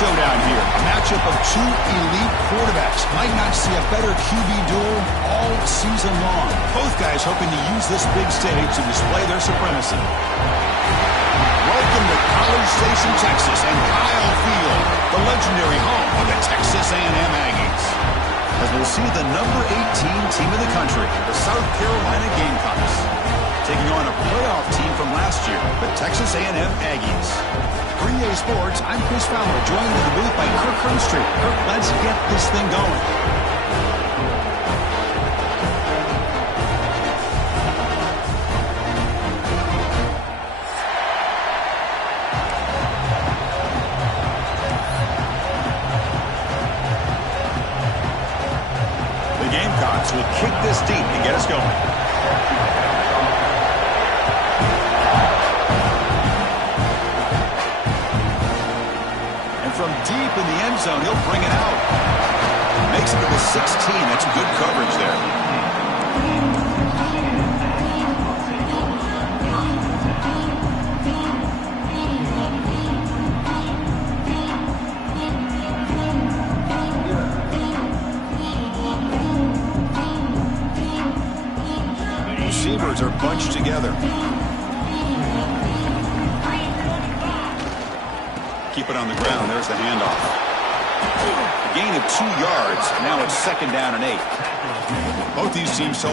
showdown here. A matchup of two elite quarterbacks. Might not see a better QB duel all season long. Both guys hoping to use this big stage to display their supremacy. Welcome to College Station, Texas, and Kyle Field, the legendary home of the Texas A&M Aggies. As we'll see the number 18 team in the country, the South Carolina Gamecocks, taking on a playoff team from last year, the Texas A&M Aggies. For EA Sports, I'm Chris Fowler, joined in the booth by Kirk Herbstreit. Kirk, let's get this thing going. Gamecocks will kick this deep to get us going. And from deep in the end zone, he'll bring it out. Makes it to the 16. That's good coverage there. Receivers are bunched together. Keep it on the ground. There's the handoff. A gain of 2 yards. Now it's 2nd down and 8. Both these teams so.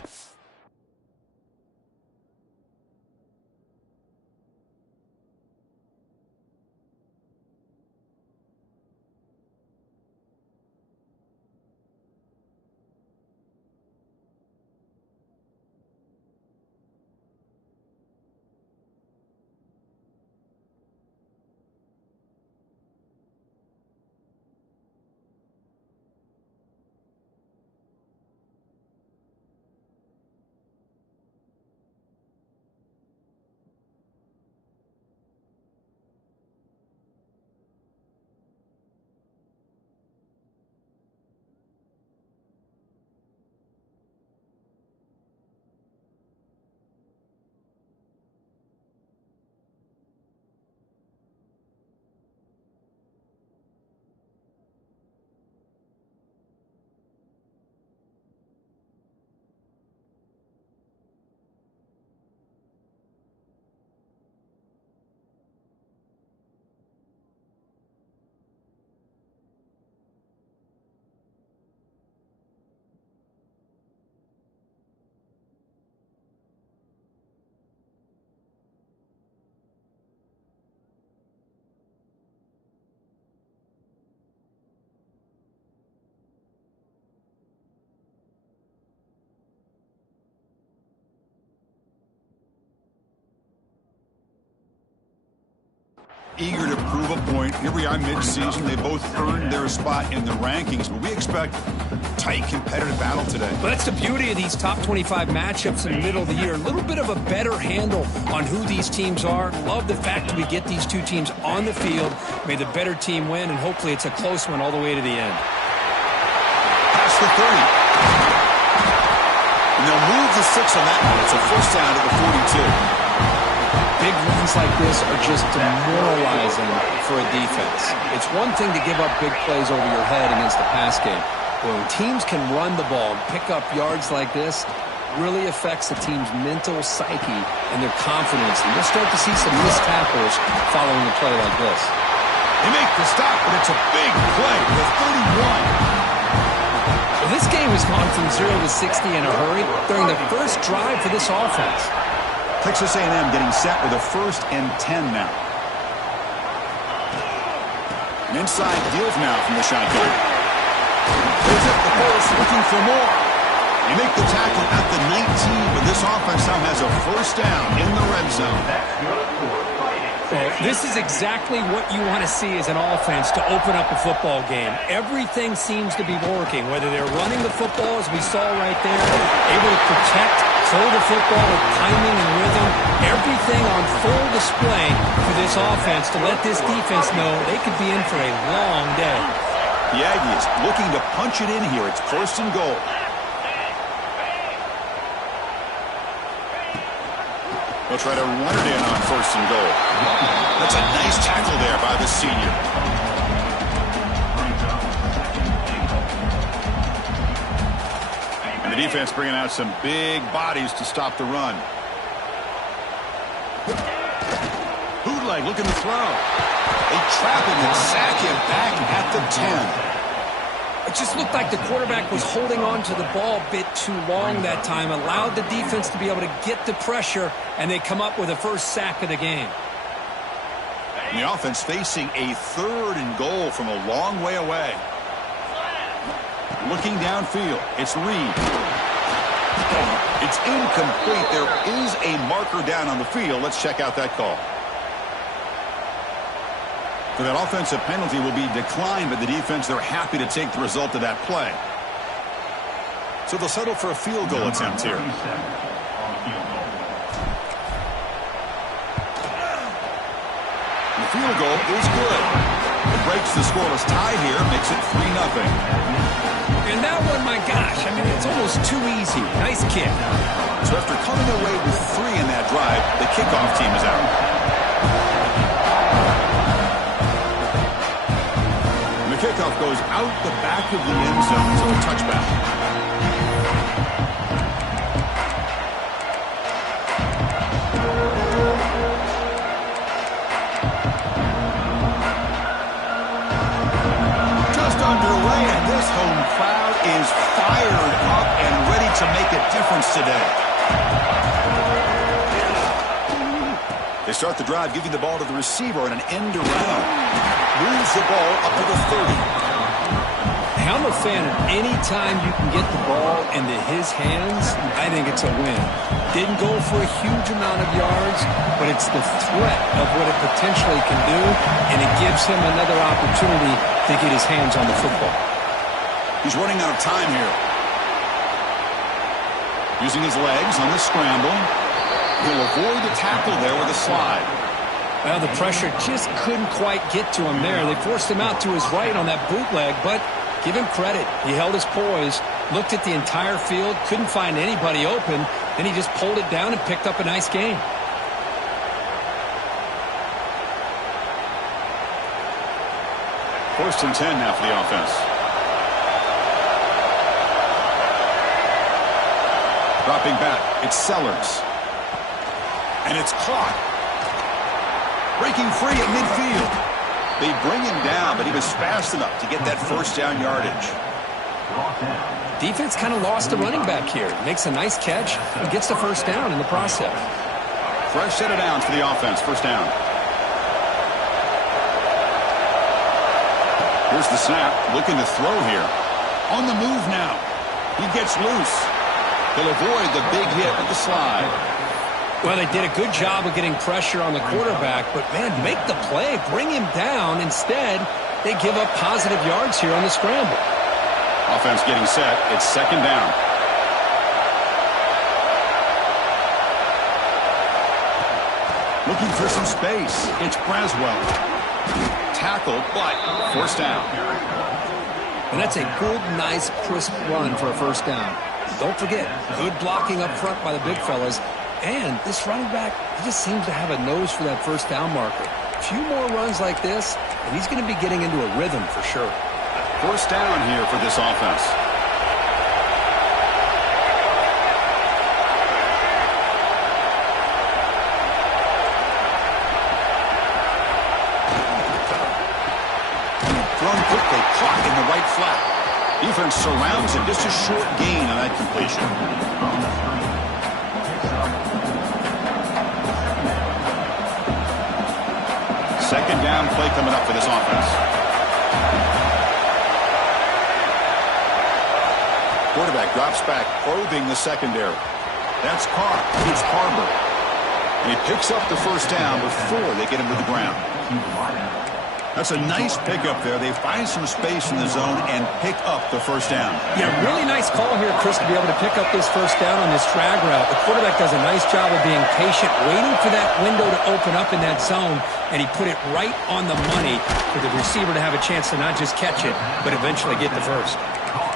Eager to prove a point. Here we are mid-season. They both earned their spot in the rankings, but we expect a tight, competitive battle today. Well, that's the beauty of these top 25 matchups in the middle of the year. A little bit of a better handle on who these teams are. Love the fact that we get these two teams on the field. May the better team win, and hopefully it's a close one all the way to the end. Past the 30. And they'll move the 6 on that one. It's a 1st down to the 42. Big runs like this are just demoralizing for a defense. It's one thing to give up big plays over your head against the pass game. But when teams can run the ball and pick up yards like this, really affects the team's mental psyche and their confidence. And you'll start to see some missed tackles following a play like this. They make the stop, but it's a big play with 31. Well, this game has gone from 0 to 60 in a hurry during the first drive for this offense. Texas A&M getting set with a 1st and 10 now. An inside deals now from the shotgun. Goes up the post looking for more. They make the tackle at the 19, but this offense now has a 1st down in the red zone. Well, this is exactly what you want to see as an offense to open up a football game. Everything seems to be working, whether they're running the football, as we saw right there, able to protect, throw the football with timing and rhythm, everything on full display for this offense to let this defense know they could be in for a long day. The Aggies looking to punch it in here. It's 1st and goal. They'll try to run it in on 1st and goal. That's a nice tackle there by the senior. defense bringing out some big bodies to stop the run. Bootleg looking to throw. They trap him and sack him back at the 10. It just looked like the quarterback was holding on to the ball a bit too long that time, allowed the defense to be able to get the pressure, and they come up with a first sack of the game. And the offense facing a 3rd and goal from a long way away. Looking downfield, it's Reed. It's incomplete. There is a marker down on the field. Let's check out that call. So that offensive penalty will be declined by the defense. They're happy to take the result of that play. So they'll settle for a field goal attempt here. The field goal is good. It breaks the scoreless tie here, makes it 3-0. And that one, my gosh, I mean, it's almost too easy. Nice kick. So after coming away with 3 in that drive, the kickoff team is out. Kickoff goes out the back of the end zone, so a touchback. Just underway, and this home crowd is fired up and ready to make a difference today. They start the drive, giving the ball to the receiver on an end around. Moves the ball up to the 30. I'm a fan of any time you can get the ball into his hands. I think it's a win. Didn't go for a huge amount of yards, but it's the threat of what it potentially can do, and it gives him another opportunity to get his hands on the football. He's running out of time here. Using his legs on the scramble. He'll avoid the tackle there with a slide. Well, the pressure just couldn't quite get to him there. They forced him out to his right on that bootleg, but give him credit. He held his poise, looked at the entire field, couldn't find anybody open, then he just pulled it down and picked up a nice gain. First and 10 now for the offense. Dropping back, it's Sellers. And it's caught. Breaking free at midfield. They bring him down, but he was fast enough to get that first down yardage. Defense kind of lost the running back here. Makes a nice catch and gets the first down in the process. Fresh set of downs for the offense. First down. Here's the snap. Looking to throw here. On the move now. He gets loose. He'll avoid the big hit with the slide. Well, they did a good job of getting pressure on the quarterback, but, man, make the play, bring him down. Instead, they give up positive yards here on the scramble. Offense getting set. It's second down. Looking for some space. It's Braswell. Tackled, but first down. And that's a good, nice, crisp run for a first down. Don't forget, good blocking up front by the big fellas. And this running back, he just seems to have a nose for that first down marker. A few more runs like this, and he's going to be getting into a rhythm for sure. First down here for this offense. Thrown quickly, caught in the right flat. Defense surrounds him, just a short gain on that completion. Second down play coming up for this offense. Quarterback drops back, probing the secondary. That's caught. It's Harbor. And he picks up the first down before they get him to the ground. That's a nice pickup there. They find some space in the zone and pick up the first down. Yeah, really nice call here, Chris, to be able to pick up this first down on this drag route. The quarterback does a nice job of being patient, waiting for that window to open up in that zone, and he put it right on the money for the receiver to have a chance to not just catch it, but eventually get the first.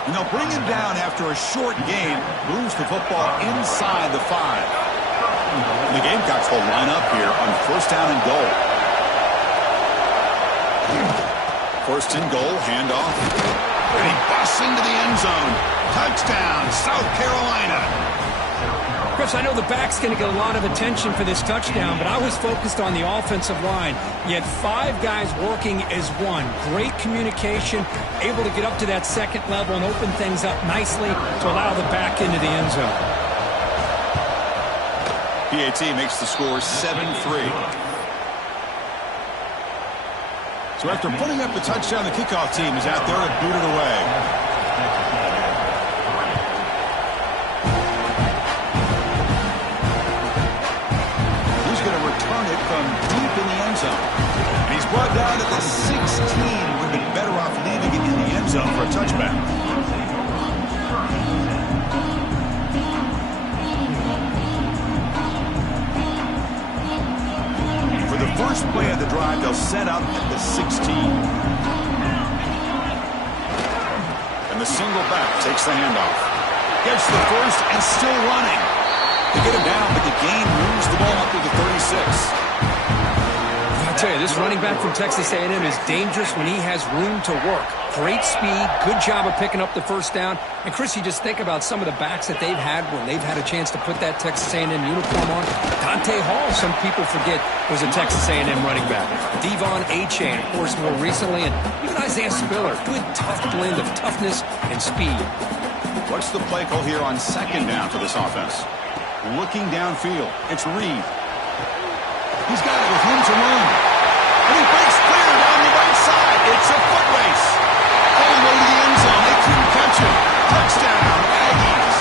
And they'll bring him down after a short gain, moves the football inside the 5. And the Gamecocks will line up here on first down and goal. First and goal, handoff. And he busts into the end zone. Touchdown, South Carolina. Chris, I know the back's going to get a lot of attention for this touchdown, but I was focused on the offensive line. You had 5 guys working as one. Great communication, able to get up to that second level and open things up nicely to allow the back into the end zone. PAT makes the score 7-3. So after putting up the touchdown, the kickoff team is out there to boot it away. From deep in the end zone. And he's brought down at the 16. Would have been better off leaving it in the end zone for a touchback. For the first play of the drive, they'll set up at the 16. And the single back takes the handoff. Gets the first and still running. They get him down, but the gain moves the ball up to the 36. I tell you, this running back from Texas A&M is dangerous when he has room to work. Great speed, good job of picking up the first down. And, Chris, you just think about some of the backs that they've had when they've had a chance to put that Texas A&M uniform on. Dante Hall, some people forget, was a Texas A&M running back. Devon Achane, of course, more recently. And even Isaiah Spiller, good, tough blend of toughness and speed. What's the play call here on second down for this offense? Looking downfield, it's Reed. He's got it with him to run. And he breaks clear down the right side. It's a foot race. All the way to the end zone. They couldn't catch him. Touchdown, Aggies.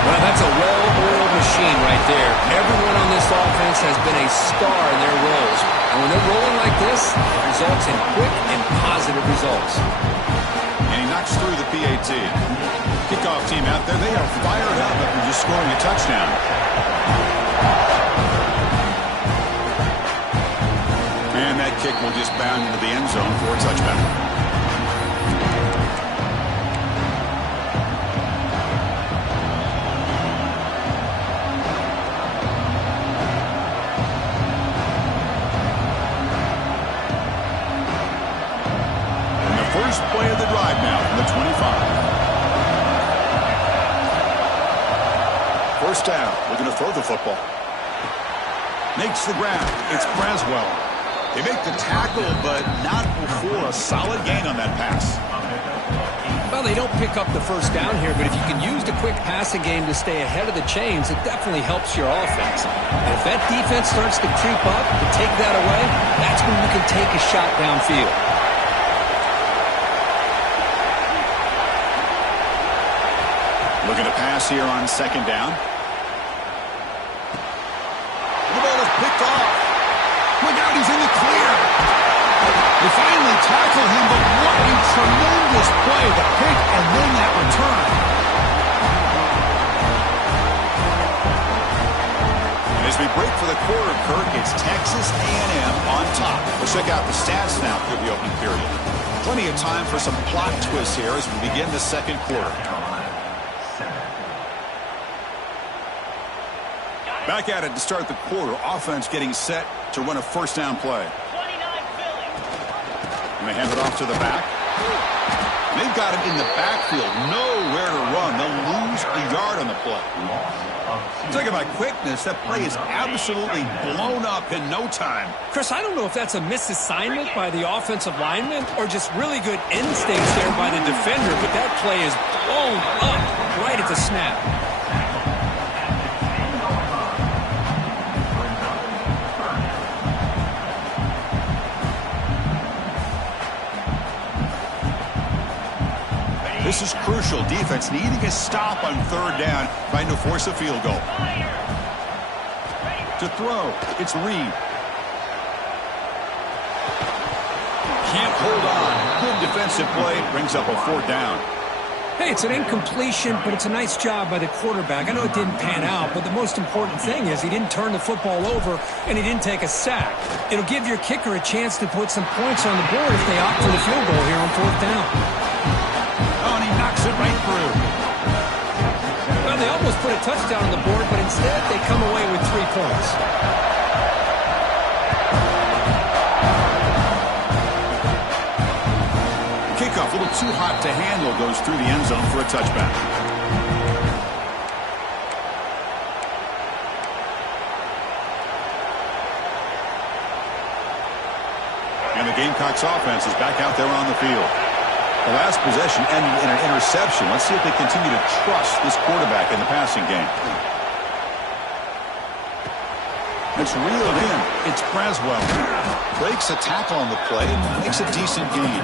Well, that's a well-oiled machine right there. Everyone on this offense has been a star in their roles. And when they're rolling like this, it results in quick and positive results. And he knocks through the PAT. Kickoff team out there, they are fired up after just scoring a touchdown. And that kick will just bound into the end zone for a touchback. And the first play of the drive now from the 25. First down, looking to throw the football. Makes the grab. It's Braswell. They make the tackle, but not before a solid gain on that pass. Well, they don't pick up the first down here, but if you can use the quick passing game to stay ahead of the chains, it definitely helps your offense. And if that defense starts to creep up to take that away, that's when you can take a shot downfield. Looking to pass here on second down. The ball is picked off. Look out, he's in the clear. They finally tackle him, but what a tremendous play. The pick and then that return. And as we break for the quarter, Kirk, it's Texas A&M on top. Let's check out the stats now for the opening period. Plenty of time for some plot twists here as we begin the second quarter. Back at it to start the quarter. Offense getting set to run a first down play. And they hand it off to the back. And they've got him in the backfield. Nowhere to run. They'll lose a yard on the play. Talking about quickness, that play is absolutely blown up in no time. Chris, I don't know if that's a misassignment by the offensive lineman or just really good instincts there by the defender, but that play is blown up right at the snap. This is crucial. Defense needing a stop on third down, trying to force a field goal. To throw, it's Reed. Can't hold on. Good defensive play, brings up a fourth down. Hey, it's an incompletion, but it's a nice job by the quarterback. I know it didn't pan out, but the most important thing is he didn't turn the football over and he didn't take a sack. It'll give your kicker a chance to put some points on the board if they opt for the field goal here on fourth down. Oh, and he knocks it right through. Well, they almost put a touchdown on the board, but instead they come away with 3 points. kickoff, a little too hot to handle, goes through the end zone for a touchback. And the Gamecocks offense is back out there on the field. The last possession ended in an interception. Let's see if they continue to trust this quarterback in the passing game. It's reeled in. It's Braswell. Breaks a tackle on the play, makes a decent gain.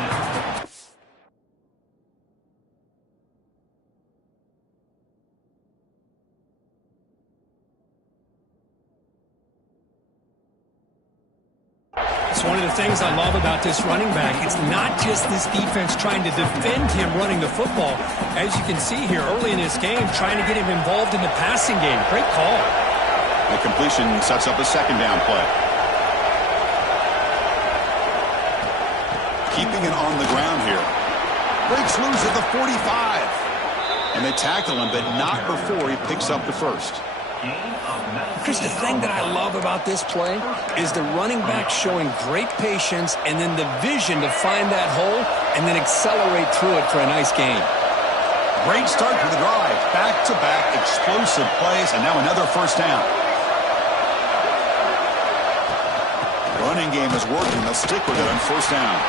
It's one of the things I love about this running back. It's not just this defense trying to defend him running the football. As you can see here early in this game, trying to get him involved in the passing game. Great call. The completion sets up a second down play. Keeping it on the ground here. Breaks loose at the 45. And they tackle him, but not before he picks up the first. Chris, the thing that I love about this play is the running back showing great patience and then the vision to find that hole and then accelerate through it for a nice gain. Great start to the drive. Back-to-back explosive plays, and now another first down. Running game is working. They'll stick with it on first down.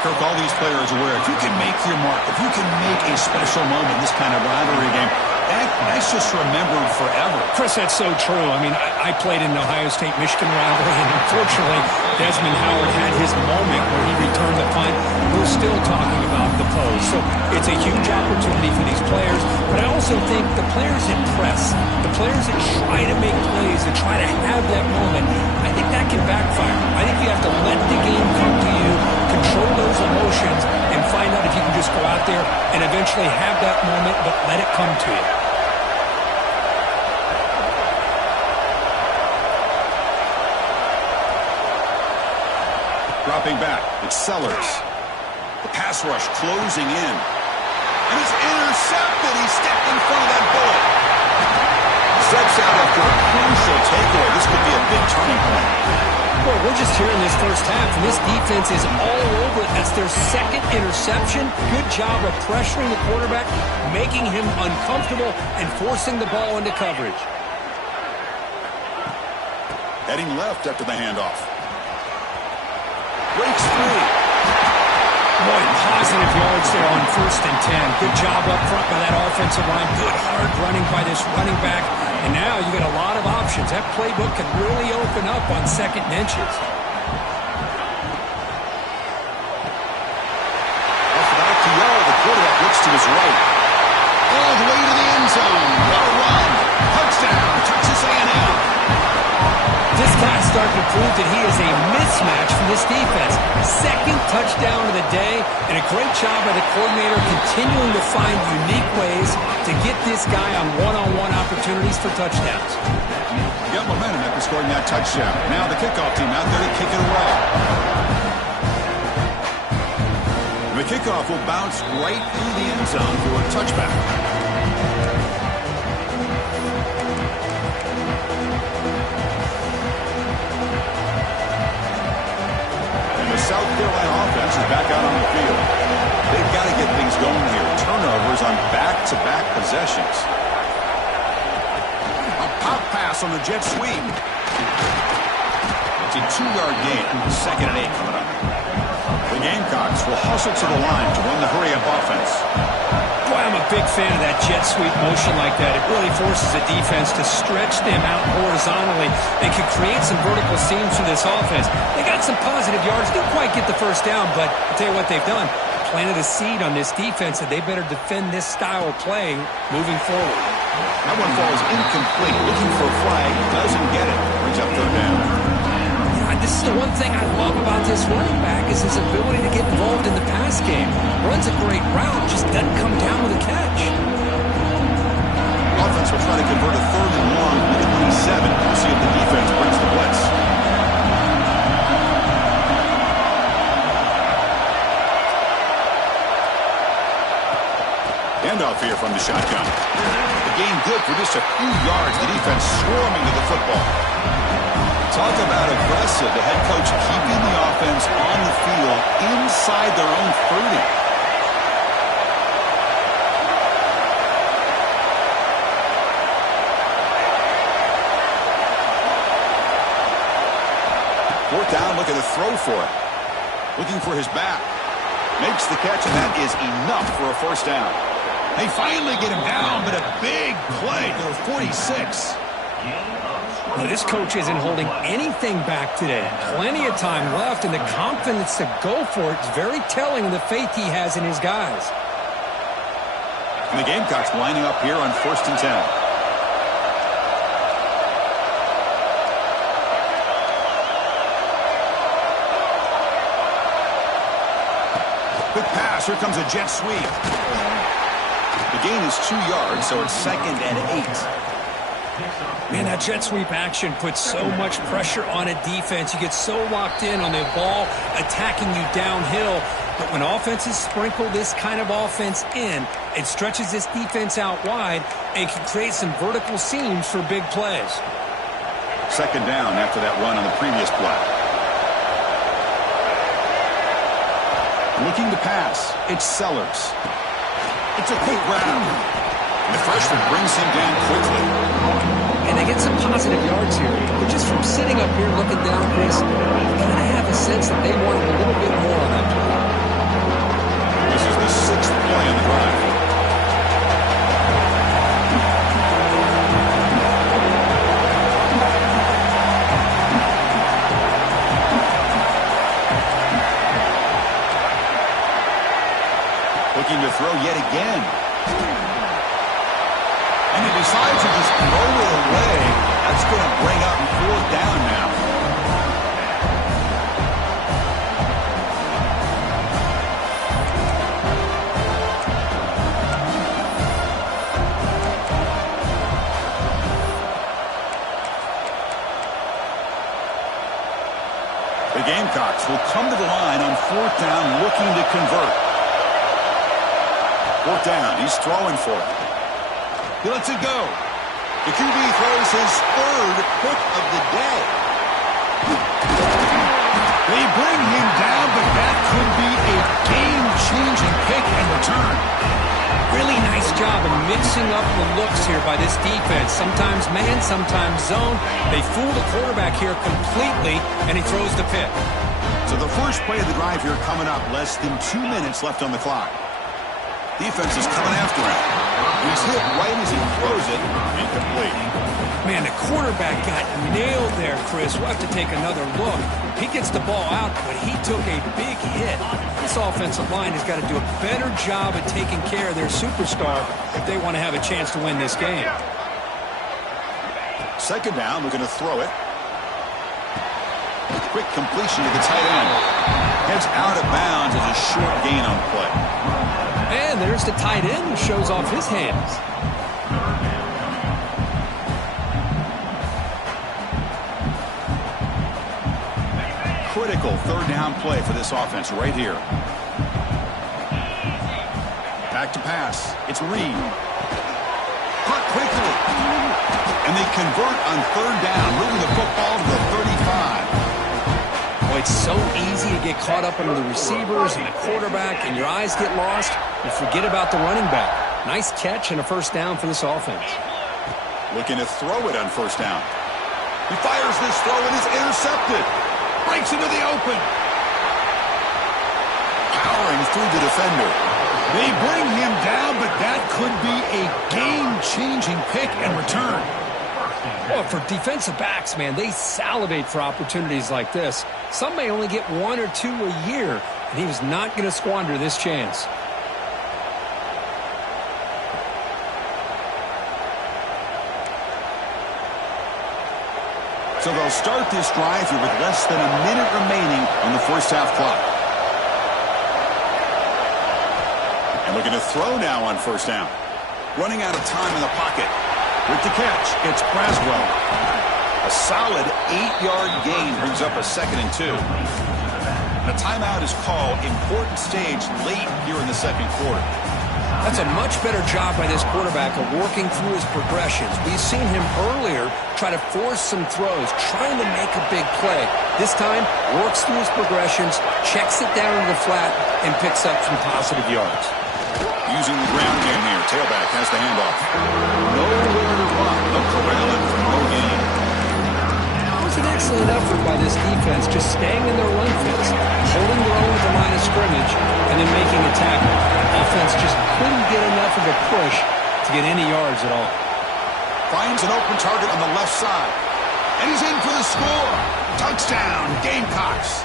Kirk, all these players are aware, if you can make your mark, if you can make a special moment in this kind of rivalry game, that's just remembered forever. Chris, that's so true. I mean, I played in the Ohio State-Michigan rivalry, and unfortunately, Desmond Howard had his moment where he returned the punt. We're still talking about the pose. So it's a huge opportunity for these players, but I also think the players that press, the players that try to make plays, that try to have that moment, I think that can backfire. I think you have to let the game come to you, control those emotions, and find out if you can just go out there and eventually have that moment, but let it come to you. Dropping back, it's Sellers. The pass rush closing in. And it's intercepted. He stepped in front of that bullet. Steps out after a crucial takeaway. This could be a big turning point. Well, we're just here in this first half, and this defense is all over it. That's their second interception. Good job of pressuring the quarterback, making him uncomfortable, and forcing the ball into coverage. Heading left after the handoff. Breaks free. Boy, positive yards there on 1st and 10. Good job up front by that offensive line. Good hard running by this running back. And now you got a lot of options. That playbook can really open up on 2nd and inches. Off the back to Yell. The quarterback looks to his right. All the way to the end zone. What a run. Touchdown. Texas A&M. This guy's starting to prove that he is a mismatch for this defense. 2nd touchdown of the day, and a great job by the coordinator continuing to find unique ways to get this guy on one-on-one opportunities for touchdowns. Got momentum after scoring that touchdown. Now the kickoff team out there to kick it away. The kickoff will bounce right through the end zone for a touchback. South Carolina offense is back out on the field. They've got to get things going here. Turnovers on back-to-back possessions. A pop pass on the jet sweep. It's a 2-yard gain. 2nd and 8 coming up. The Gamecocks will hustle to the line to run the hurry-up offense. Boy, I'm a big fan of that jet sweep motion like that. It really forces the defense to stretch them out horizontally. They can create some vertical seams for this offense. They got some positive yards. Didn't quite get the first down, but I'll tell you what they've done. Planted a seed on this defense that they better defend this style of play moving forward. That one falls incomplete. Looking for a flag. Doesn't get it. Brings up 3rd down. This is the one thing I love about this running back is his ability to get involved in the pass game. Runs a great route, just doesn't come down with a catch. Offense will try to convert a 3rd and long with 27. We'll see if the defense brings the blitz. Handoff here from the shotgun. The game good for just a few yards. The defense swarming to the football. Talk about aggressive. The head coach keeping the offense on the field inside their own 30. Fourth down, looking to throw for it. Looking for his back. Makes the catch, and that is enough for a first down. They finally get him down, but a big play to the 46. Well, this coach isn't holding anything back today. Plenty of time left, and the confidence to go for it is very telling of the faith he has in his guys. And the Gamecocks lining up here on 1st and 10. Quick pass. Here comes a jet sweep. The gain is 2 yards, so it's 2nd and 8. Man, that jet sweep action puts so much pressure on a defense. You get so locked in on the ball attacking you downhill. But when offenses sprinkle this kind of offense in, it stretches this defense out wide and can create some vertical seams for big plays. 2nd down after that run on the previous play. Looking to pass. It's Sellers. It's a quick round. And the freshman brings him down quickly. And they get some positive yards here. But just from sitting up here looking down, Chris, you kind of have a sense that they wanted a little bit more on that play. This is the 6th play on the drive. Looking to throw yet again. And he decides to just throw it away. That's going to bring up 4th down now. The Gamecocks will come to the line on 4th down looking to convert. 4th down, he's throwing for it. He lets it go. The QB throws his 3rd pick of the day. They bring him down, but that could be a game-changing pick and return. Really nice job of mixing up the looks here by this defense. Sometimes man, sometimes zone. They fool the quarterback here completely, and he throws the pick. So the first play of the drive here coming up. Less than 2 minutes left on the clock. Defense is coming after him. He's hit right as he throws it. Incomplete. Man, the quarterback got nailed there, Chris. We'll have to take another look. He gets the ball out, but he took a big hit. This offensive line has got to do a better job of taking care of their superstar if they want to have a chance to win this game. 2nd down, we're going to throw it. Quick completion to the tight end. Heads out of bounds as a short gain on play. And there's the tight end who shows off his hands. Critical 3rd down play for this offense right here. Back to pass. It's Reed. Caught quickly. And they convert on 3rd down, moving the football to the 35. Boy, it's so easy to get caught up under the receivers and the quarterback, and your eyes get lost. You forget about the running back. Nice catch and a 1st down for this offense. Looking to throw it on 1st down. He fires this throw and is intercepted. Breaks into the open. Powering through the defender. They bring him down, but that could be a game-changing pick and return. Well, for defensive backs, man, they salivate for opportunities like this. Some may only get 1 or 2 a year, and he was not going to squander this chance. So they'll start this drive here with less than a minute remaining on the first half clock. And looking to throw now on 1st down. Running out of time in the pocket. With the catch, it's Braswell. A solid 8-yard gain brings up a 2nd and 2. A timeout is called. Important stage late here in the 2nd quarter. That's a much better job by this quarterback of working through his progressions. We've seen him earlier try to force some throws, trying to make a big play. This time, works through his progressions, checks it down to the flat, and picks up some positive yards. Using the ground game here. Tailback has the handoff. Nowhere to run. They'll corral it for no gain. That was an excellent excellent effort by this defense, just staying in their run fits, holding their own at the line of scrimmage, and then making a tackle. Offense just couldn't get enough of a push to get any yards at all. Finds an open target on the left side. And he's in for the score. Touchdown, Gamecocks.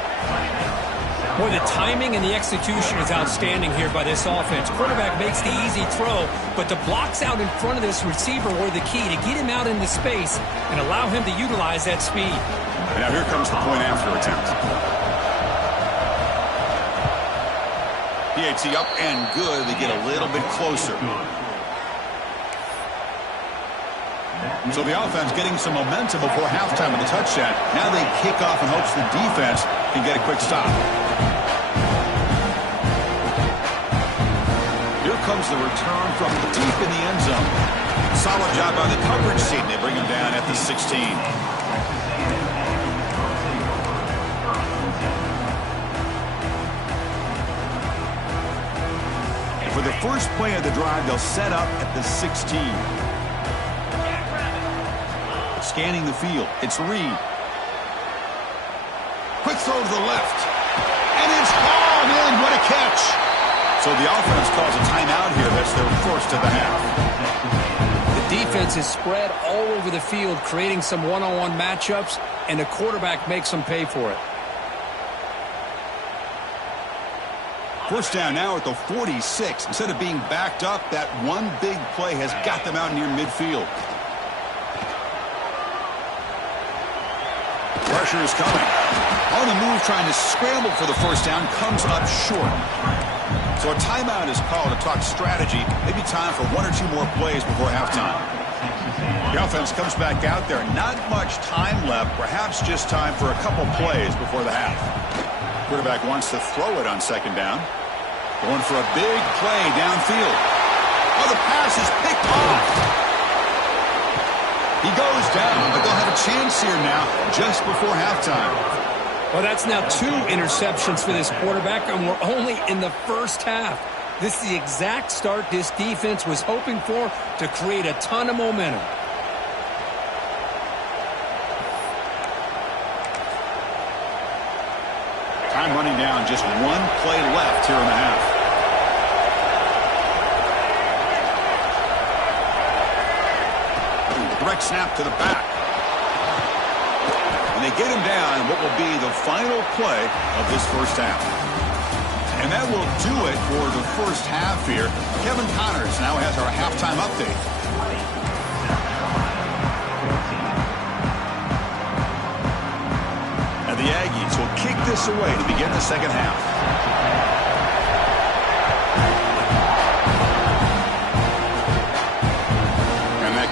Boy, the timing and the execution is outstanding here by this offense. Quarterback makes the easy throw, but the blocks out in front of this receiver were the key to get him out into space and allow him to utilize that speed. And now here comes the point after attempt. PAT up and good. They get a little bit closer. So the offense getting some momentum before halftime with the touchdown. Now they kick off in hopes the defense can get a quick stop. Here comes the return from deep in the end zone. Solid job by the coverage team. They bring him down at the 16. And for the first play of the drive, they'll set up at the 16. Scanning the field. It's Reed. Quick throw to the left. And it's hauled in. What a catch. So the offense calls a timeout here. That's their first of the half. The defense is spread all over the field, creating some one-on-one matchups, and the quarterback makes them pay for it. First down now at the 46. Instead of being backed up, that one big play has got them out near midfield. Pressure is coming. On the move, trying to scramble for the first down, comes up short. So a timeout is called to talk strategy. Maybe time for one or two more plays before halftime. The offense comes back out there. Not much time left. Perhaps just time for a couple plays before the half. Quarterback wants to throw it on second down. Going for a big play downfield. Oh, the pass is picked off. He goes down, but they'll have a chance here now just before halftime. Well, that's now 2 interceptions for this quarterback, and we're only in the first half. This is the exact start this defense was hoping for to create a ton of momentum. Time running down, just one play left here in the half. Direct snap to the back. And they get him down in what will be the final play of this first half. And that will do it for the first half here. Kevin Connors now has our halftime update. And the Aggies will kick this away to begin the second half.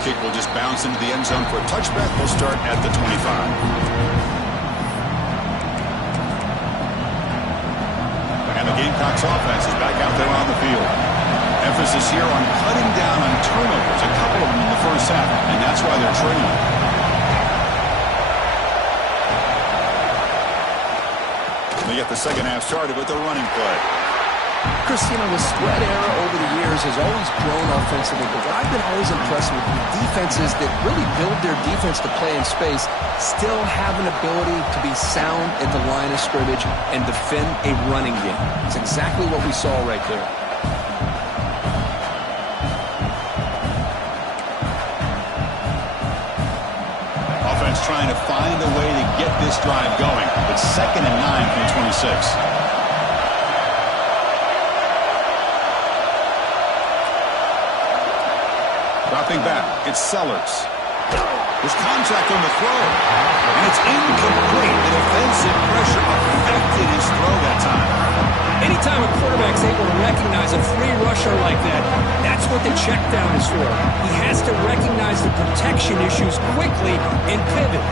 Kick will just bounce into the end zone for a touchback. We'll start at the 25. And the Gamecocks offense is back out there on the field. Emphasis here on cutting down on turnovers, a couple of them in the first half, and that's why they're trailing. They get the second half started with the running play. Chris, the spread era over the years has always grown offensively, but what I've been always impressed with defenses that really build their defense to play in space still have an ability to be sound at the line of scrimmage and defend a running game. It's exactly what we saw right there. Offense trying to find a way to get this drive going. It's 2nd and 9 from the 26. Dropping back, it's Sellers. There's contact on the throw, and it's incomplete. The defensive pressure affected his throw that time. Anytime a quarterback's able to recognize a free rusher like that, that's what the check down is for. He has to recognize the protection issues quickly and pivot.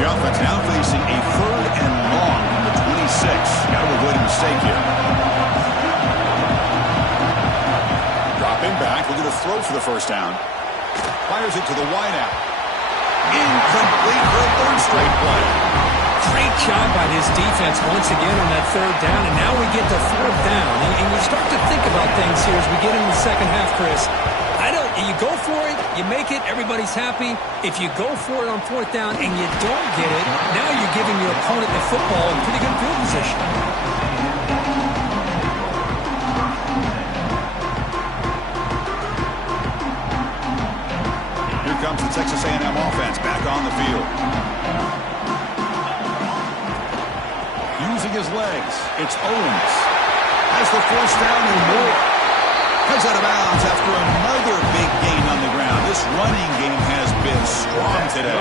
The offense now facing a 3rd and long from the 26. Got to avoid a mistake here. Dropping back, looking to throw for the first down. Fires it to the wideout. Incomplete for a 3rd straight play. Great job by this defense once again on that 3rd down, and now we get to 4th down. And you start to think about things here as we get into the second half, Chris. You go for it, You make it, everybody's happy. If you go for it on fourth down and you don't get it, now you're giving your opponent the football in pretty good field position. Here comes the Texas A&M offense back on the field. Using his legs, it's Owens. Has the first down and more. Heads out of bounds after another big gain on the ground. This running game has been strong today.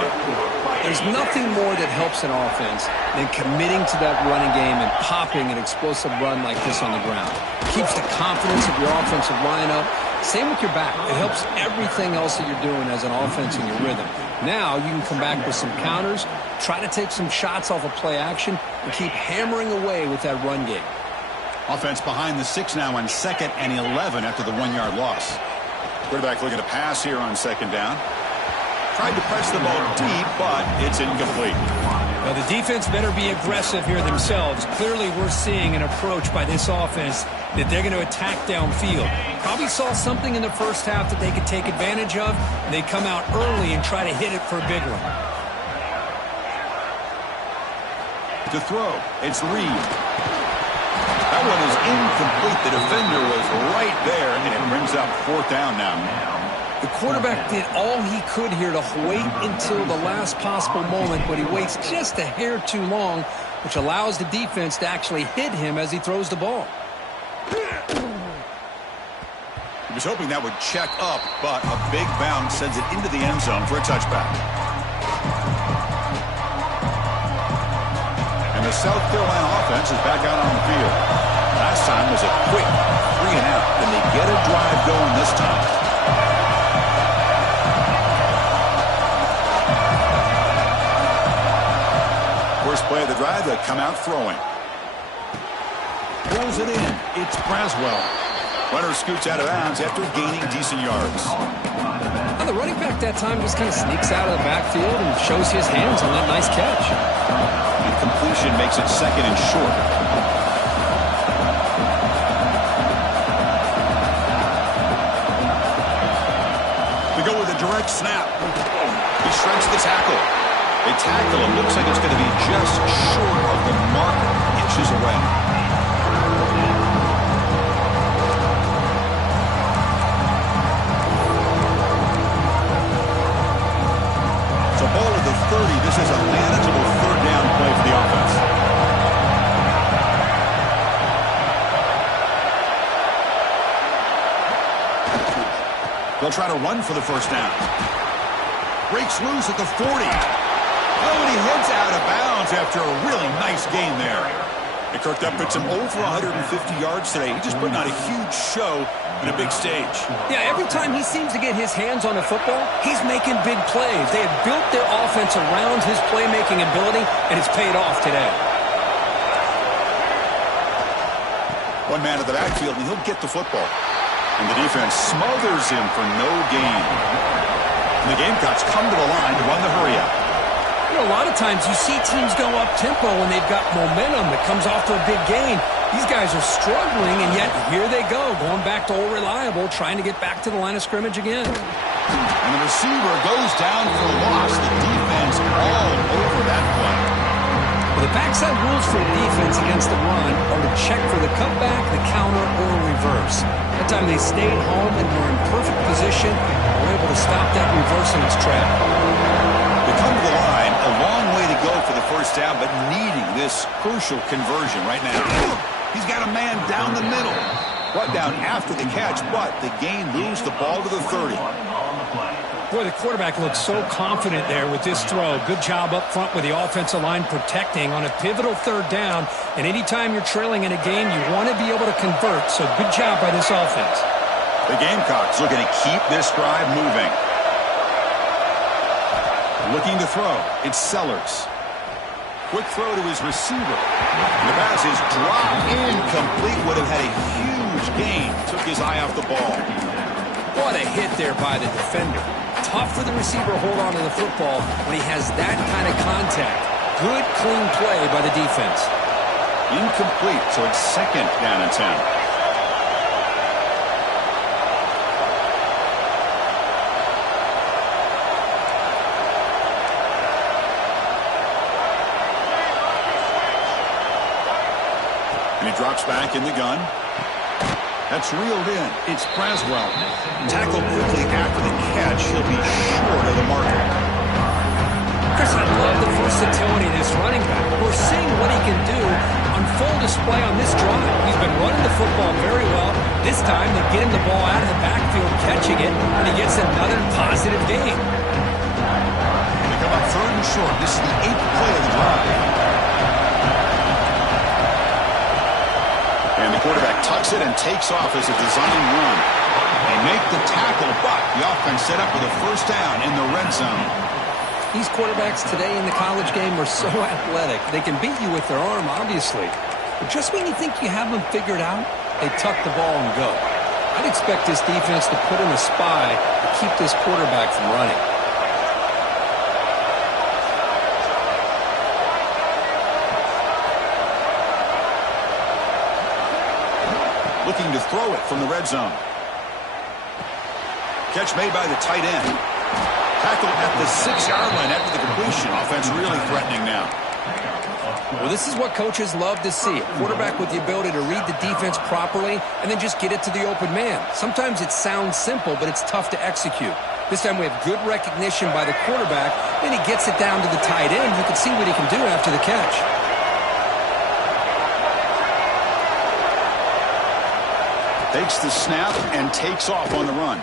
There's nothing more that helps an offense than committing to that running game and popping an explosive run like this on the ground. It keeps the confidence of your offensive line up. Same with your back. It helps everything else that you're doing as an offense in your rhythm. Now you can come back with some counters, try to take some shots off of play action, and keep hammering away with that run game. Offense behind the 6 now on 2nd and 11 after the 1-yard loss. Quarterback looking to pass here on 2nd down. Tried to press the ball deep, but it's incomplete. Well, the defense better be aggressive here themselves. Clearly, we're seeing an approach by this offense that they're going to attack downfield. Probably saw something in the first half that they could take advantage of, and they come out early and try to hit it for a big one. To throw, it's Reed. That one is incomplete. The defender was right there, and it brings up 4th down now. The quarterback did all he could here to wait until the last possible moment, but he waits just a hair too long, which allows the defense to actually hit him as he throws the ball. He was hoping that would check up, but a big bounce sends it into the end zone for a touchback. And the South Carolina offense is back out on the field. Last time was a quick 3-and-out. Can they get a drive going this time? First play of the drive, they come out throwing. Pulls it in. It's Braswell. Runner scoots out of bounds after gaining decent yards. Now the running back that time just kind of sneaks out of the backfield and shows his hands on that nice catch. Completion makes it 2nd and short. We go with a direct snap. He shreds the tackle. They tackle him. Looks like it's going to be just short of the mark, inches away. So ball at the 30. This is a manageable 3rd down play for the offense. They'll try to run for the first down. Breaks loose at the 40. Oh, and he heads out of bounds after a really nice gain there. And Kirk, that puts him over 150 yards today. He just putting on a huge show in a big stage. Yeah, every time he seems to get his hands on the football, he's making big plays. They have built their offense around his playmaking ability, and it's paid off today. One man at the backfield, and he'll get the football. And the defense smothers him for no gain. And the Gamecocks come to the line to run the hurry-out. You know, a lot of times you see teams go up-tempo when they've got momentum that comes off a big gain. These guys are struggling, and yet here they go, going back to old reliable, trying to get back to the line of scrimmage again. And the receiver goes down for loss. The defense all over that play. Well, the backside rules for a defense against the run are to check for the cutback, the counter, or reverse. That time they stayed home and were in perfect position and were able to stop that reverse in its track. They come to the line, a long way to go for the first down, but needing this crucial conversion right now. He's got a man down the middle. Brought down after the catch, but the gain moves the ball to the 30. Boy, the quarterback looks so confident there with this throw. Good job up front with the offensive line protecting on a pivotal 3rd down. And anytime you're trailing in a game, you want to be able to convert. So good job by this offense. The Gamecocks looking to keep this drive moving. Looking to throw. It's Sellers. Quick throw to his receiver. The pass is dropped incomplete. Would have had a huge gain. Took his eye off the ball. What a hit there by the defender. Tough for the receiver to hold on to the football when he has that kind of contact. Good, clean play by the defense. Incomplete, so it's 2nd down and 10. And he drops back in the gun. That's reeled in. It's Braswell. Tackled quickly after the catch. He'll be short of the marker. Chris, I love the versatility of this running back. We're seeing what he can do on full display on this drive. He's been running the football very well. This time, they get him the ball out of the backfield, catching it, and he gets another positive gain. And they come up 3rd and short. This is the 8th play of the drive. And the quarterback tucks it and takes off as a design run. They make the tackle, but the offense set up with a first down in the red zone. These quarterbacks today in the college game are so athletic. They can beat you with their arm, obviously. But just when you think you have them figured out, they tuck the ball and go. I'd expect this defense to put in a spy to keep this quarterback from running. Looking to throw it from the red zone. Catch made by the tight end. Tackled at the 6-yard line after the completion. Offense really threatening now. Well, this is what coaches love to see. A quarterback with the ability to read the defense properly and then just get it to the open man. Sometimes it sounds simple, but it's tough to execute. This time we have good recognition by the quarterback. Then he gets it down to the tight end. You can see what he can do after the catch. Takes the snap and takes off on the run.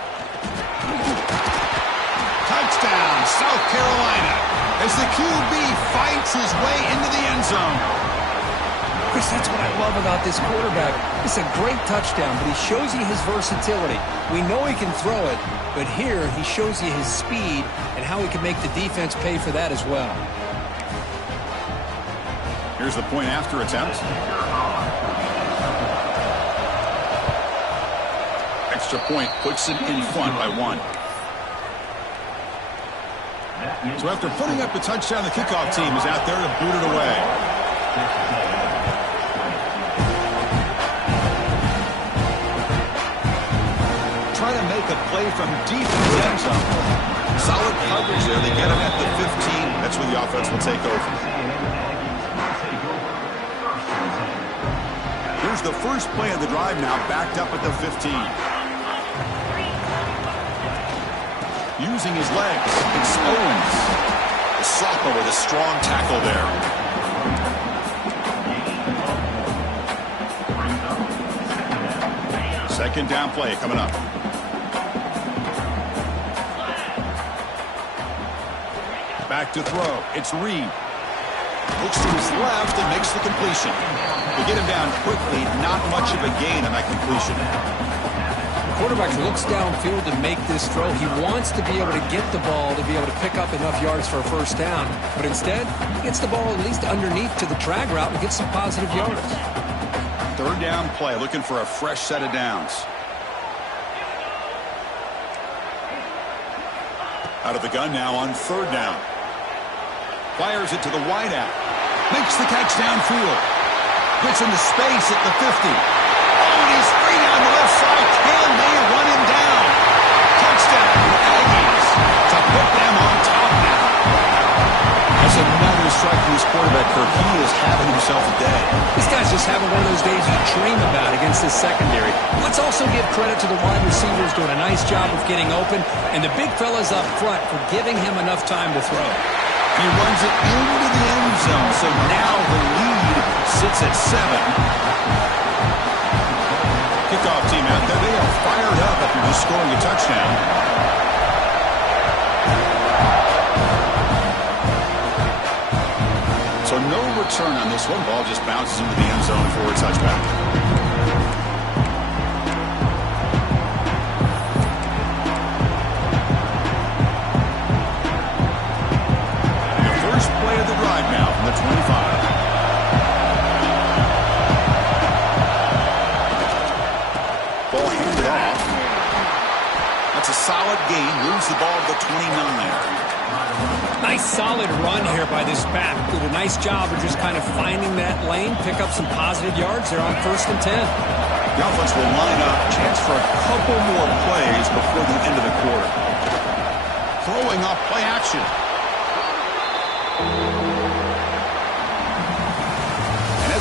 Touchdown, South Carolina, as the QB fights his way into the end zone. Chris, that's what I love about this quarterback. It's a great touchdown, but he shows you his versatility. We know he can throw it, but here he shows you his speed and how he can make the defense pay for that as well. Here's the point after attempt. Extra point puts it in front by 1. So after putting up the touchdown, the kickoff team is out there to boot it away. Trying to make a play from deep in the end zone. Solid coverage there. They get him at the 15. That's where the offense will take over. Here's the first play of the drive now, backed up at the 15. Using his legs, it's Owens. The sophomore with a strong tackle there. Second down play coming up. Back to throw. It's Reed. Looks to his left and makes the completion. They get him down quickly. Not much of a gain on that completion. Quarterback looks downfield to make this throw. He wants to be able to get the ball to be able to pick up enough yards for a first down. But instead, he gets the ball at least underneath to the drag route and gets some positive yards. Third down play, looking for a fresh set of downs. Out of the gun now on third down. Fires it to the wideout. Makes the catch downfield. Gets into space at the 50. Oh, and he's free down the left side. Can they run him down? Touchdown, Aggies, to put them on top now. That's another strike from this quarterback, Kirk. He is having himself a day. This guy's just having one of those days you dream about against this secondary. Let's also give credit to the wide receivers doing a nice job of getting open, and the big fellas up front for giving him enough time to throw. He runs it into the end zone, so now the lead sits at 7. Kickoff team out there, they are fired up after just scoring a touchdown. So no return on this one. Ball just bounces into the end zone for a touchback. Drive now from the 25. Ball handed off. That's a solid gain. Moves the ball to the 29. Nice solid run here by this back. Did a nice job of just kind of finding that lane, pick up some positive yards. They're on 1st and 10. The offense will line up. Chance for a couple more plays before the end of the quarter. Throwing off play action.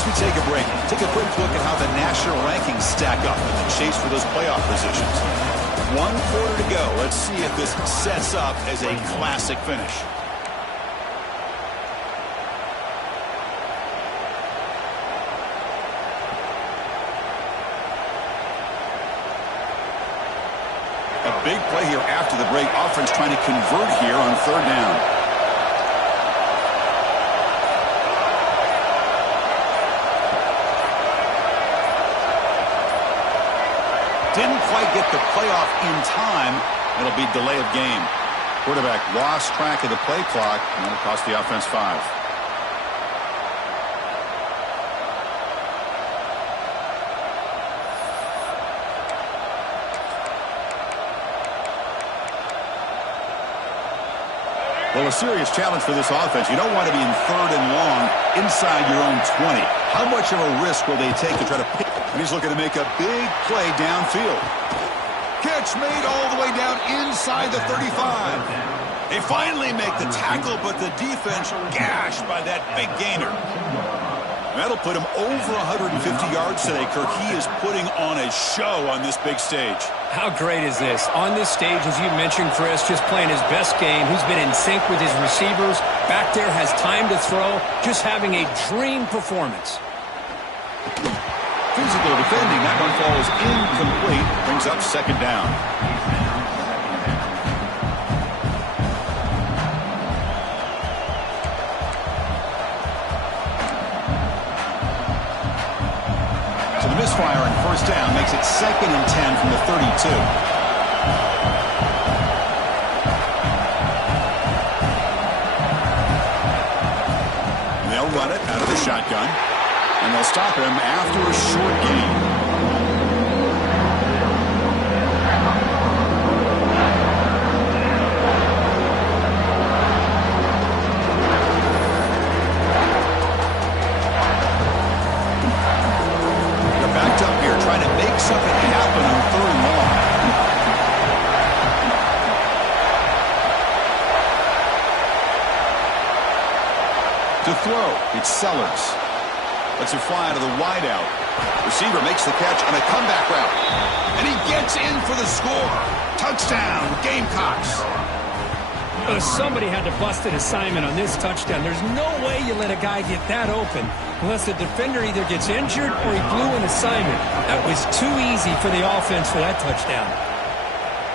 As we take a break, take a quick look at how the national rankings stack up in the chase for those playoff positions. 1 quarter to go. Let's see if this sets up as a classic finish. A big play here after the break. Offense trying to convert here on 3rd down. Didn't quite get the playoff in time. It'll be delay of game. Quarterback lost track of the play clock, and it'll cost the offense 5. Well, a serious challenge for this offense. You don't want to be in 3rd and long inside your own 20. How much of a risk will they take to try to pick? And he's looking to make a big play downfield. Catch made all the way down inside the 35. They finally make the tackle, but the defense gashed by that big gainer. That'll put him over 150 yards today, Kirk. He is putting on a show on this big stage. How great is this? On this stage, as you mentioned, Chris, just playing his best game. He's been in sync with his receivers. Back there, has time to throw. Just having a dream performance. Physical defending. That one falls incomplete. Brings up 2nd down. So the misfire on 1st down makes it 2nd and 10 from the 32. They'll run it out of the shotgun. And they'll stop him after a short gain. They're backed up here trying to make something happen on 3rd and long. To throw, it's Sellers. Lets it fly out of the wideout. Receiver makes the catch on a comeback route. And he gets in for the score. Touchdown, Gamecocks. Somebody had to bust an assignment on this touchdown. There's no way you let a guy get that open unless the defender either gets injured or he blew an assignment. That was too easy for the offense for that touchdown.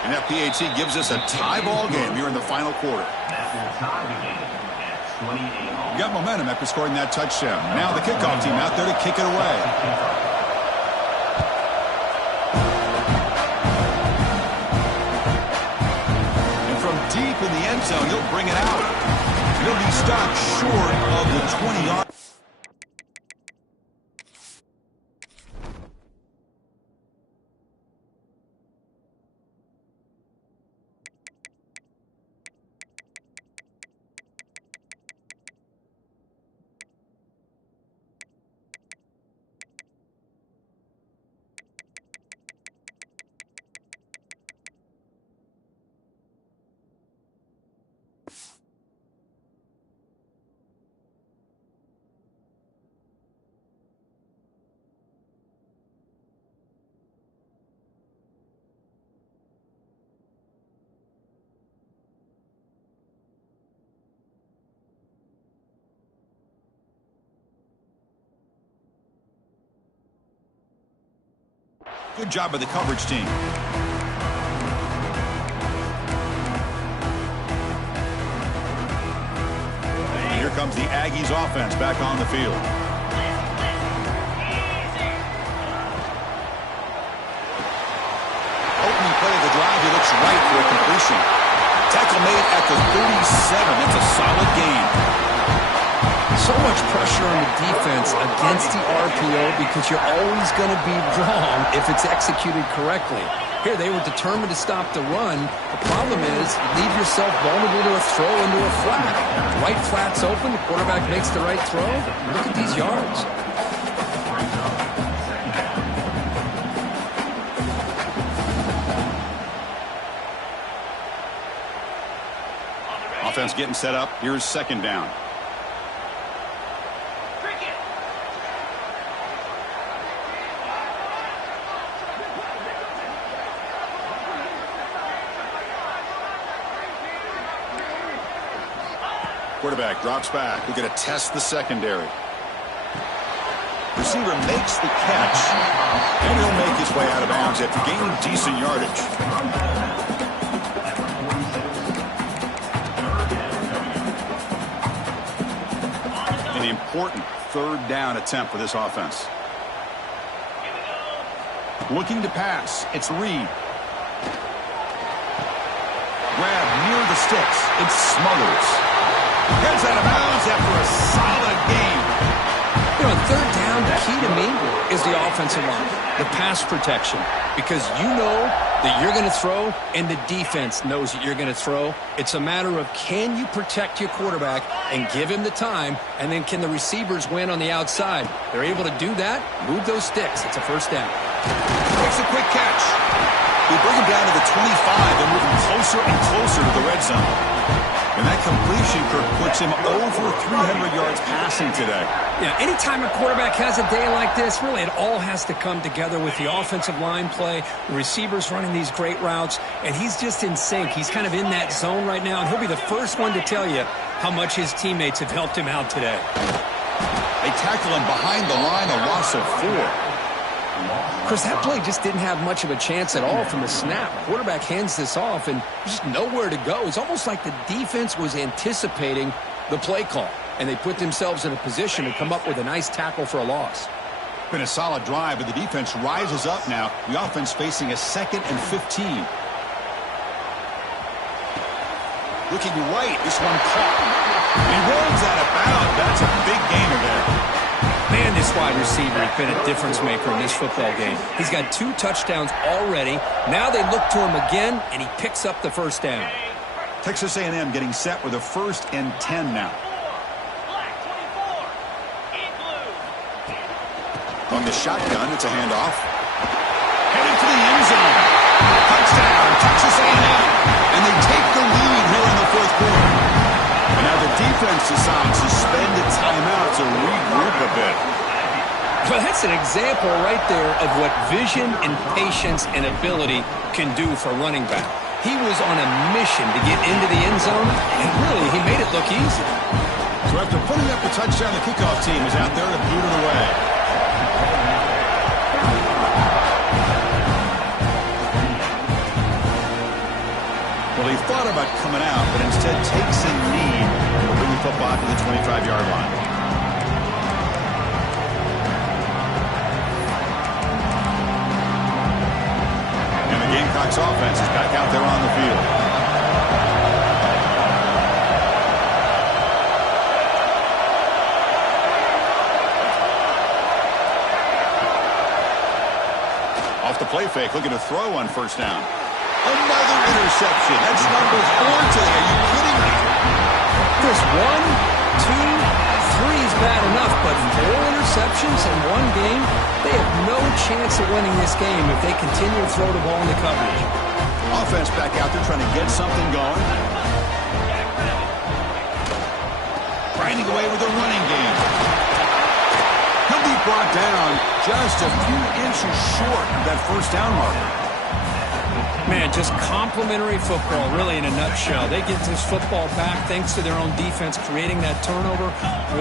And that PAT gives us a tie ball game here in the final quarter. You got momentum after scoring that touchdown. Now the kickoff team out there to kick it away. And from deep in the end zone, he'll bring it out. He'll be stopped short of the 20-yard. Good job by the coverage team. And here comes the Aggies offense back on the field. Opening play of the drive, he looks right for a completion. Tackle made at the 37. That's a solid gain. So much pressure on the defense against the RPO because you're always going to be wrong if it's executed correctly. Here, they were determined to stop the run. The problem is you leave yourself vulnerable to a throw into a flat. Right flat's open, the quarterback makes the right throw. Look at these yards. Offense getting set up. Here's 2nd down. Quarterback drops back. We're going to test the secondary. Receiver makes the catch, and he'll make his way out of bounds after gaining decent yardage. An important third down attempt for this offense. Looking to pass. It's Reed. Grab near the sticks. It's Smothers. Heads out of bounds after a solid game. You know, third down, the key to me is the offensive line, the pass protection, because you know that you're going to throw and the defense knows that you're going to throw. It's a matter of can you protect your quarterback and give him the time, and then can the receivers win on the outside? They're able to do that, move those sticks. It's a first down. Makes a quick catch. We bring him down to the 25 and moving closer and closer to the red zone. And that completion, Kirk, puts him over 300 yards passing today. Yeah, anytime a quarterback has a day like this, really it all has to come together with the offensive line play, the receivers running these great routes, and he's just in sync. He's kind of in that zone right now, and he'll be the first one to tell you how much his teammates have helped him out today. They tackle him behind the line, a loss of 4. Chris, that play just didn't have much of a chance at all from the snap. Quarterback hands this off, and just nowhere to go. It's almost like the defense was anticipating the play call, and they put themselves in a position to come up with a nice tackle for a loss. Been a solid drive, but the defense rises up now. The offense facing a 2nd and 15. Looking right, this one caught. He rolls out of bounds. That's a big gainer there. Man, this wide receiver has been a difference maker in this football game. He's got 2 touchdowns already. Now they look to him again, and he picks up the first down. Texas A&M getting set with a 1st and 10 now. On the shotgun, it's a handoff. Headed to the end zone. Touchdown, Texas A&M. And they take the lead here in the 4th quarter. And now the defense decides to spend a timeout to regroup a bit. Well, that's an example right there of what vision and patience and ability can do for running back. He was on a mission to get into the end zone, and really, he made it look easy. So after putting up the touchdown, the kickoff team is out there to boot it away. Well, he thought about coming out, but instead takes a knee to bring the football to the 25-yard line. And the Gamecocks offense is back out there on the field. Off the play fake, looking to throw on 1st down. Another interception. That's number 4 today. Are you kidding me? Chris, 1, 2, 3 is bad enough, but 4 interceptions in one game, they have no chance of winning this game if they continue to throw the ball into coverage. Offense back out there trying to get something going. Grinding away with a running game. He'll be brought down just a few inches short of that 1st down marker. Man, just complimentary football, really, in a nutshell. They get this football back thanks to their own defense, creating that turnover,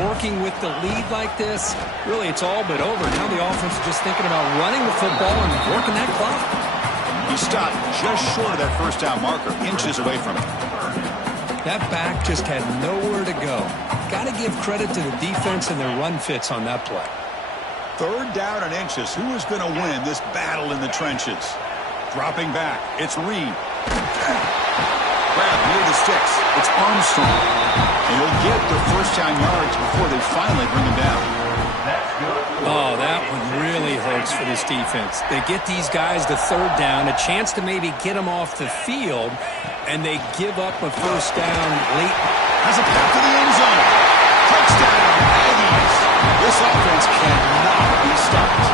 working with the lead like this. Really, it's all but over. Now the offense is just thinking about running the football and working that clock. He stopped just short of that 1st down marker, inches away from it. That back just had nowhere to go. Got to give credit to the defense and their run fits on that play. 3rd down and inches. Who is going to win this battle in the trenches? Dropping back, it's Reed. Grab near the sticks, it's Armstrong. And he'll get the 1st down yards before they finally bring him down. Oh, that one really hurts for this defense. They get these guys the 3rd down, a chance to maybe get them off the field, and they give up a 1st down late. Has a path to the end zone. Touchdown, Aggies. This offense cannot be stopped.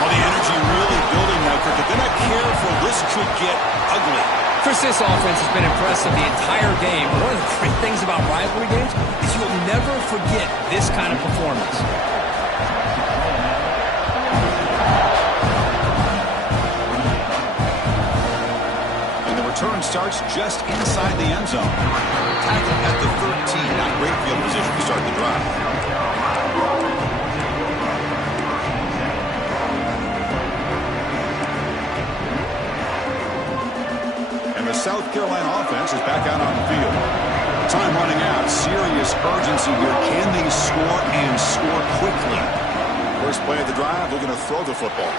Well, the energy really building now, Kirk. If they're not careful, this could get ugly. Chris, this offense has been impressive the entire game. One of the great things about rivalry games is you'll never forget this kind of performance. And the return one starts just inside the end zone. Tackled at the 13. Not great field position to start the drive. And the South Carolina offense is back out on the field. Time running out. Serious urgency here. Can they score and score quickly? First play of the drive, they're going to throw the football.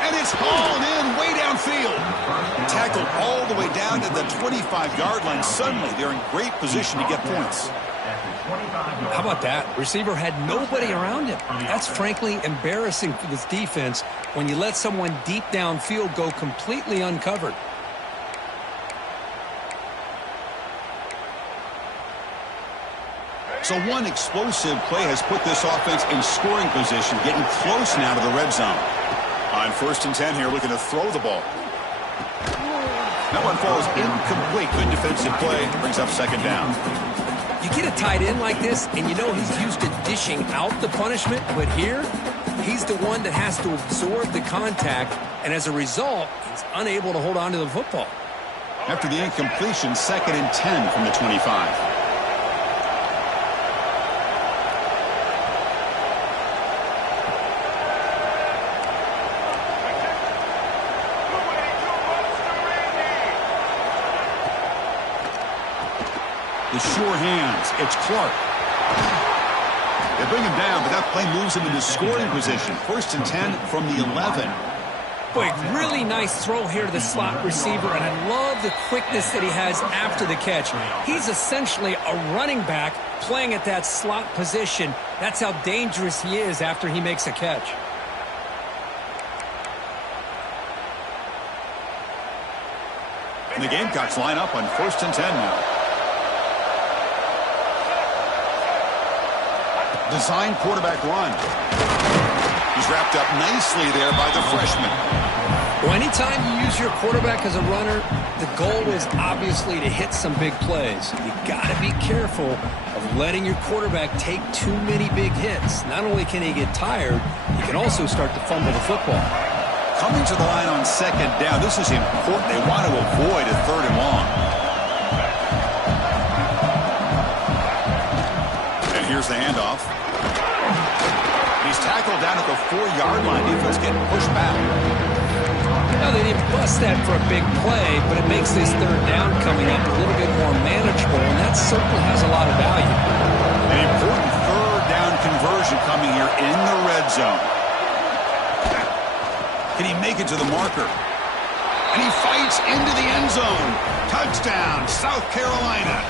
And it's hauled in way downfield. Tackled all the way down to the 25-yard line. Suddenly, they're in great position to get points. How about that? Receiver had nobody around him. That's frankly embarrassing for this defense when you let someone deep downfield go completely uncovered. So one explosive play has put this offense in scoring position, getting close now to the red zone. On 1st and 10 here, looking to throw the ball. That one falls incomplete. Good defensive play. Brings up 2nd down. You get a tight end like this, and you know he's used to dishing out the punishment, but here, he's the one that has to absorb the contact, and as a result, he's unable to hold on to the football. After the incompletion, 2nd and 10 from the 25. The sure hands. It's Clark. They bring him down, but that play moves him into scoring position. 1st and 10 from the 11. Boy, really nice throw here to the slot receiver, and I love the quickness that he has after the catch. He's essentially a running back playing at that slot position. That's how dangerous he is after he makes a catch. And the Gamecocks line up on 1st and 10 now. Design quarterback run. He's wrapped up nicely there by the freshman. Well, anytime you use your quarterback as a runner, the goal is obviously to hit some big plays. You got to be careful of letting your quarterback take too many big hits. Not only can he get tired, he can also start to fumble the football. Coming to the line on 2nd down, this is important. They want to avoid a 3rd and long. And here's the handoff. He's tackled down at the 4-yard line. Defense getting pushed back. Now, they didn't bust that for a big play, but it makes this 3rd down coming up a little bit more manageable, and that certainly has a lot of value. An important 3rd down conversion coming here in the red zone. Can he make it to the marker? And he fights into the end zone. Touchdown, South Carolina.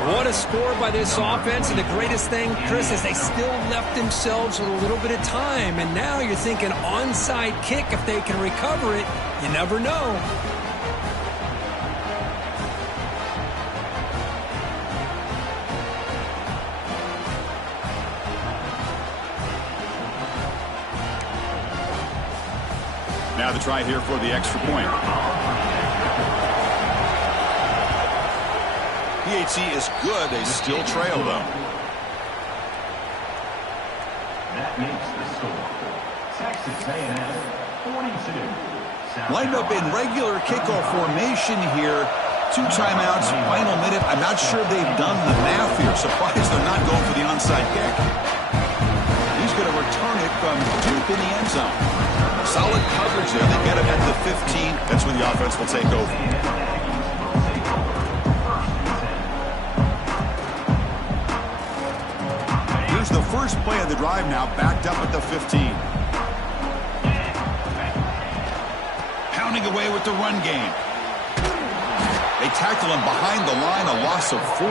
What a score by this offense, and the greatest thing, Chris, is they still left themselves with a little bit of time, and now you're thinking onside kick if they can recover it. You never know. Now the try here for the extra point. PHC is good. They still trail, though. That makes the score. Texas A&M 42. Lined up in regular kickoff formation here. 2 timeouts, final minute. I'm not sure they've done the math here. Surprised they're not going for the onside kick. He's going to return it from deep in the end zone. Solid coverage there. They get him at the 15. That's when the offense will take over. Here's the first play of the drive now, backed up at the 15. Pounding away with the run game. They tackle him behind the line, a loss of 4.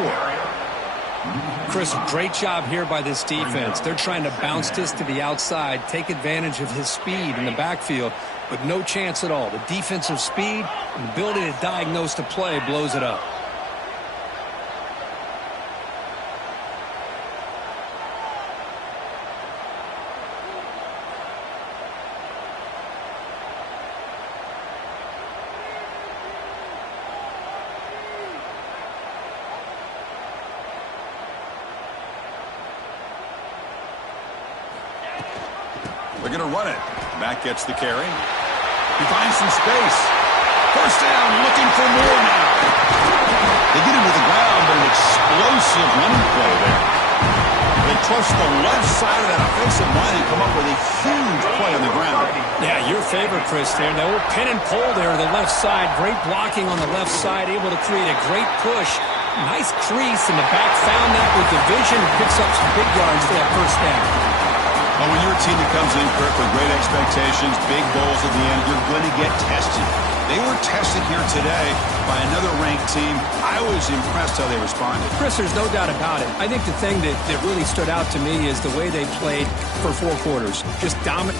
Chris, great job here by this defense. They're trying to bounce this to the outside, take advantage of his speed in the backfield, but no chance at all. The defensive speed and the ability to diagnose the play blows it up. They're going to run it. Mack gets the carry. He finds some space. First down, looking for more now. They get him to the ground, but an explosive running play there. They trust the left side of that offensive line and come up with a huge play on the ground. Yeah, your favorite, Chris, there. The old pin and pull there to the left side. Great blocking on the left side, able to create a great push. Nice crease in the back. Found that with the vision. Picks up some big yards for that first down. Well, when you're a team that comes in, Kirk, with great expectations, big goals at the end, you're going to get tested. They were tested here today by another ranked team. I was impressed how they responded. Chris, there's no doubt about it. I think the thing that really stood out to me is the way they played for 4 quarters. Just dominant.